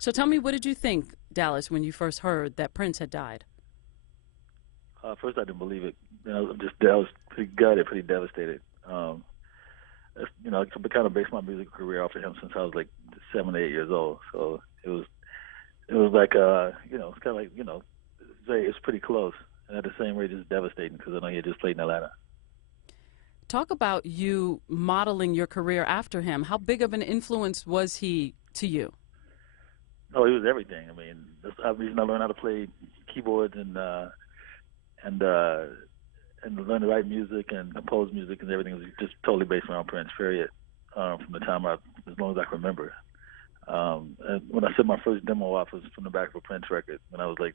So tell me, what did you think, Dallas, when you first heard that Prince had died? First, I didn't believe it. I was pretty gutted, pretty devastated. I kind of based my music career off of him since I was like 7, 8 years old. So it was like, it's kind of like, it's pretty close. And at the same rate, it's devastating because I know he had just played in Atlanta. Talk about you modeling your career after him. How big of an influence was he to you? Oh, he was everything. I mean, that's the reason I learned how to play keyboards and learn to write music and compose music, and everything was just totally based around Prince. Period. From the time as long as I can remember. And when I set my first demo off, it was from the back of a Prince record when I was like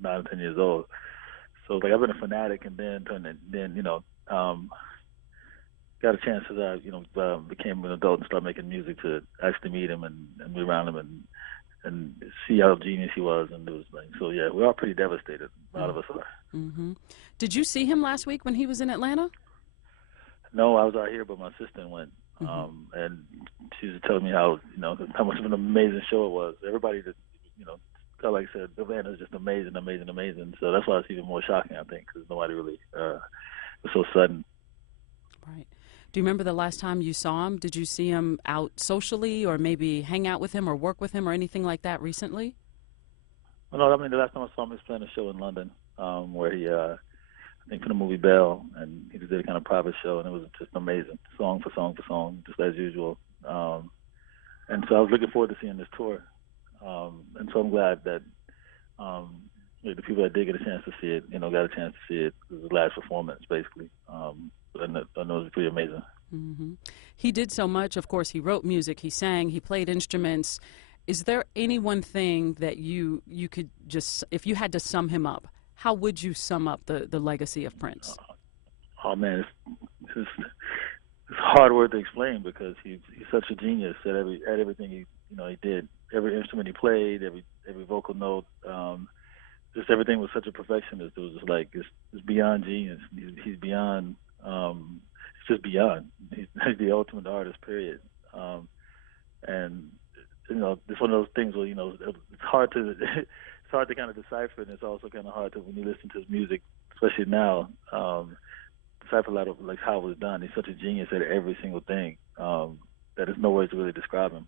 9 or 10 years old. So like I've been a fanatic, and then got a chance as I became an adult and started making music to actually meet him and be around him and see how genius he was. And it was like, so yeah, we're all pretty devastated. A lot of us are. Mm-hmm. Did you see him last week when he was in Atlanta? No, I was out here, but my assistant went, and she was telling me how much of an amazing show it was. Everybody that like I said, Atlanta is just amazing, amazing, amazing. So that's why it's even more shocking, I think, because nobody really was so sudden. Right. Do you remember the last time you saw him? Did you see him out socially, or maybe hang out with him or work with him or anything like that recently? Well, no, I mean the last time I saw him, he was playing a show in London, where he, I think, for the movie Belle, and he just did a kind of private show, and it was just amazing, song for song for song, just as usual. And so I was looking forward to seeing this tour, and so I'm glad that the people that did get a chance to see it, got a chance to see it. It was the last performance, basically. I know it was pretty amazing. Mm-hmm. He did so much. Of course, he wrote music, he sang, he played instruments. Is there any one thing that you could just, if you had to sum him up, how would you sum up the legacy of Prince? Oh man, it's hard word to explain because he's such a genius at everything he did. Every instrument he played, every vocal note, just everything was such a perfectionist. It was just like it's beyond genius. He's beyond. It's just beyond. He's the ultimate artist. Period. And it's one of those things where it's hard to it's hard to kind of decipher, and it's also kind of hard to when you listen to his music, especially now, decipher a lot of like how it was done. He's such a genius at every single thing that there's no way to really describe him.